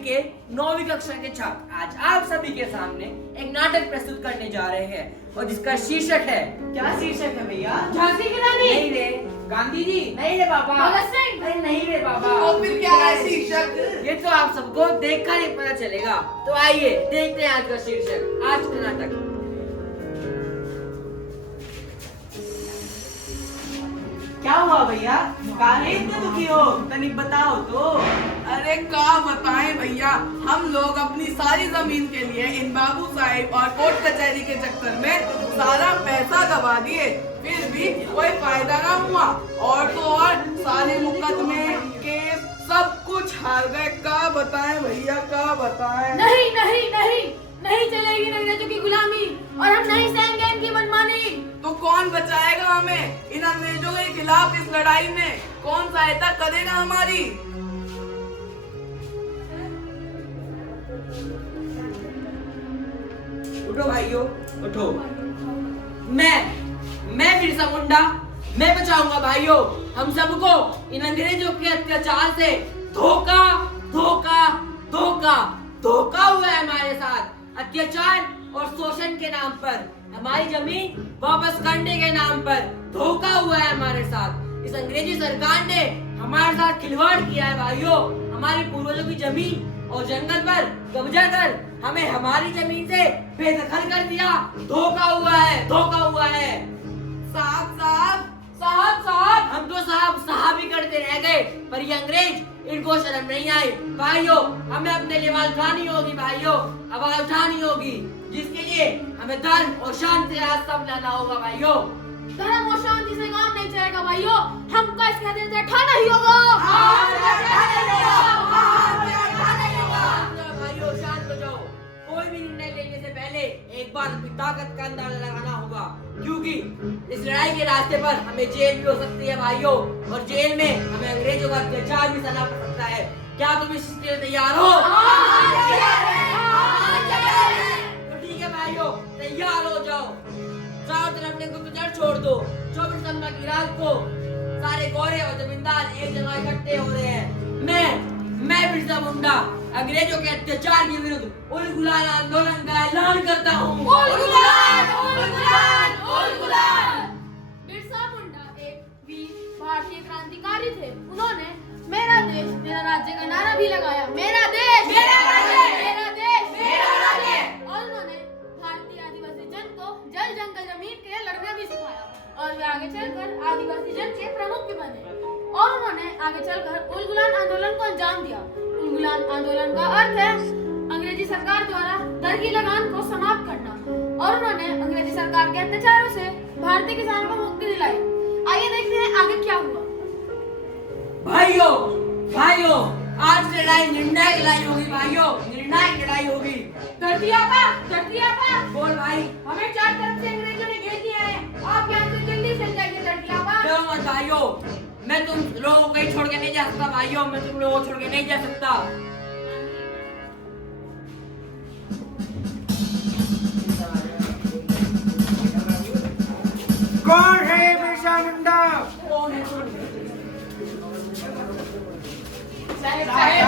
के 9वीं कक्षा के छात्र आज आप सभी के सामने एक नाटक प्रस्तुत करने जा रहे हैं और जिसका शीर्षक है। क्या शीर्षक है भैया? झांसी की रानी? नहीं रे। गांधी जी? नहीं रे बाबा। भगत सिंह? अरे नहीं रे बाबा। तो फिर क्या है शीर्षक? ये तो आप सबको देखकर ही पता चलेगा। तो आइए देखते हैं आज का शीर्षक, आज का नाटक। क्या हुआ भैया? काहे इतने दुखी हो? तनिक बताओ तो। अरे क्या बताएं भैया, हम लोग अपनी सारी जमीन के लिए इन बाबू साहिब और कोर्ट कचहरी के चक्कर में सारा पैसा गवा दिए, फिर भी कोई फायदा ना हुआ। और तो और सारे मुकदमे केस सब कुछ हार गए। क्या बताएं भैया, क्या बताएं। नहीं नहीं नहीं नहीं चलेगी अंग्रेजों की गुलामी और हम नहीं सहेंगे इनकी मनमानी। तो कौन बचाएगा हमें इन अंग्रेजों के खिलाफ? इस लड़ाई में कौन सहायता करेगा हमारी? उठो भाइयों, उठो। मैं बिरसा मुंडा, मैं बचाऊंगा भाइयों हम सबको इन अंग्रेजों के अत्याचार से। धोखा धोखा धोखा धोखा हुआ है हमारे साथ। अत्याचार और शोषण के नाम पर, हमारी जमीन वापस करने के नाम पर धोखा हुआ है हमारे साथ। इस अंग्रेजी सरकार ने हमारे साथ खिलवाड़ किया है भाइयों। हमारी पूर्वजों की जमीन और जंगल पर कब्जा कर हमें हमारी जमीन से बेदखल कर दिया। धोखा हुआ है, धोखा हुआ है। साहब साहब साहब साहब, हम तो साहब साहब ही करते रह गए, पर ये अंग्रेज इनको शर्म नहीं आई। भाइयों हमें अपने लिए आवाज उठानी होगी, भाइयों आवाज उठानी होगी, जिसके लिए हमें धर्म और शांति का रास्ता अपनाना होगा। भाइयों धर्म और शांति से काम नहीं चलेगा भाइयों, हमको इसके हथियार उठाना ही होगा। भाइयों शांत हो जाओ। कोई भी निर्णय लेने से पहले एक बार अपनी ताकत का अंदाजा लगाना होगा, क्योंकि इस लड़ाई के रास्ते पर हमें जेल भी हो सकती है भाइयों, और जेल में हमें अंग्रेजों का अत्याचार भी सहना पड़ सकता है। क्या तुम इसके लिए तैयार हो? तो ठीक है भाइयों, तैयार हो जाओ। चारों तरफ अपने गुप्तचर छोड़ दो। 24 दिसंबर की रात को सारे गोरे और जमींदार एक जगह इकट्ठे हो रहे हैं। मैं बिरसा मुंडा अंग्रेजों के अत्याचार के विरुद्ध उलगुलान आंदोलन का ऐलान करता हूँ। बिरसा मुंडा एक वीर भारतीय क्रांतिकारी थे। उन्होंने मेरा देश मेरा राज्य का नारा भी लगाया। मेरा देश मेरा राज्य, मेरा देश मेरा राज्य। और उन्होंने भारतीय आदिवासी जन को जल जंगल जमीन के लिए लड़ना भी सिखाया, और वे आगे चलकर आदिवासी जन के प्रमुख भी बने। और उन्होंने आगे चलकर उलगुलान आंदोलन को अंजाम दिया। उलगुलान आंदोलन का अर्थ है अंग्रेजी सरकार द्वारा दर की लगान को समाप्त करना, और उन्होंने अंग्रेजी सरकार के अत्याचारों से भारतीय किसानों को मुक्ति दिलाई। आइए देखते हैं आगे क्या हुआ। भाइयों आज लड़ाई निर्णायक लड़ाई होगी भाइयों, निर्णायक लड़ाई होगी। धरती आपा बोल भाई। हमें चार तरफ से अंग्रेजों ने घेर लिया है, आप यहाँ से जल्दी चल जाइए। धरती आपा डरो मत भाइयों, मैं तुम लोगों को कहीं छोड़ के नहीं जा सकता भाइयों, मैं तुम लोगों को छोड़ के नहीं जा सकता। कौन है बिरसा मुंडा? कौन है? साहब